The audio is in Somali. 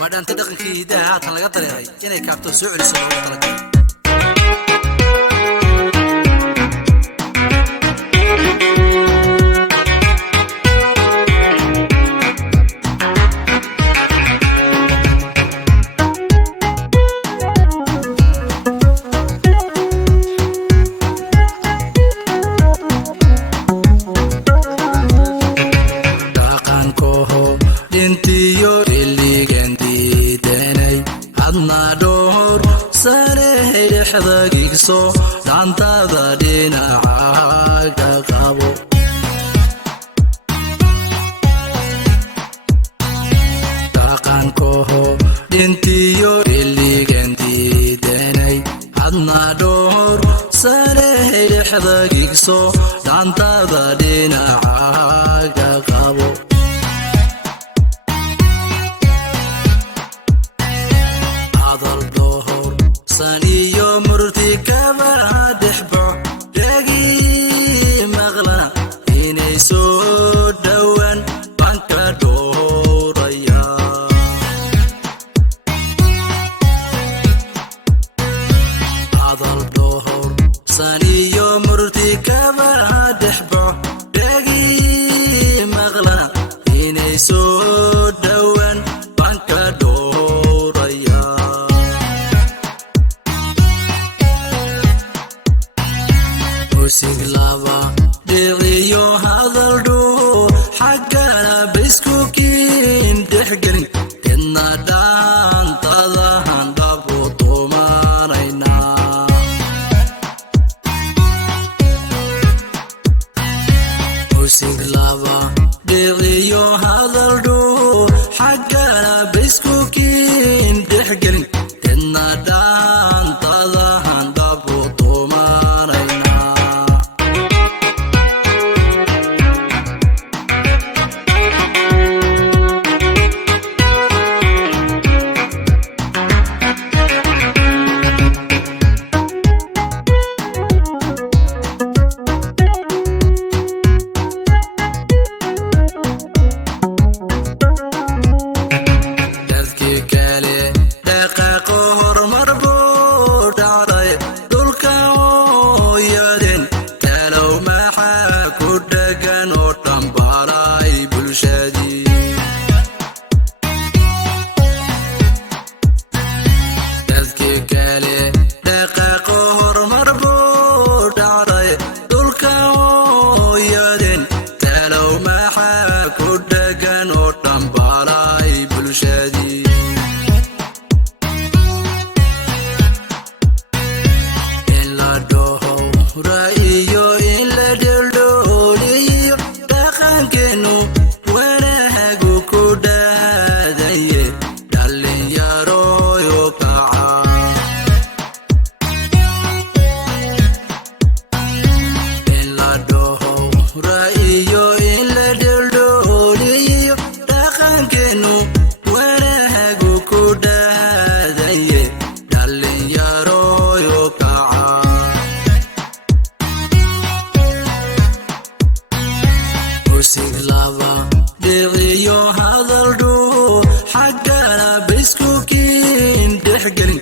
وأنت دقيق كده هات على قطر هاي إني كابتن سعودي سلوك طلق so dantada dhinaca qabo dhaqankoho dhintiyo iligantii denay adna dhowr sare dhexda gigso dantada dhinaca qabo adal dhowr saniyo murti kaba dhexbo dhagi maqla inay soo dhawaan banka dooraya adal dhowr saniyo murti kaba dhexbo dhagi maqla inay soo dhawaan banka dooraya siglaba dhiciyo hadaldhu xaggana bayskukiin dhexgelin kedna dhaantada handhabu tumanayna siglaba dhiciyo hadaldhu xaggana bayskukiin dhexgelin kedna dhaantada handhabu tumanayna siglaba dhiciyo hadaldhu xaggana bayskukiin dhexgelin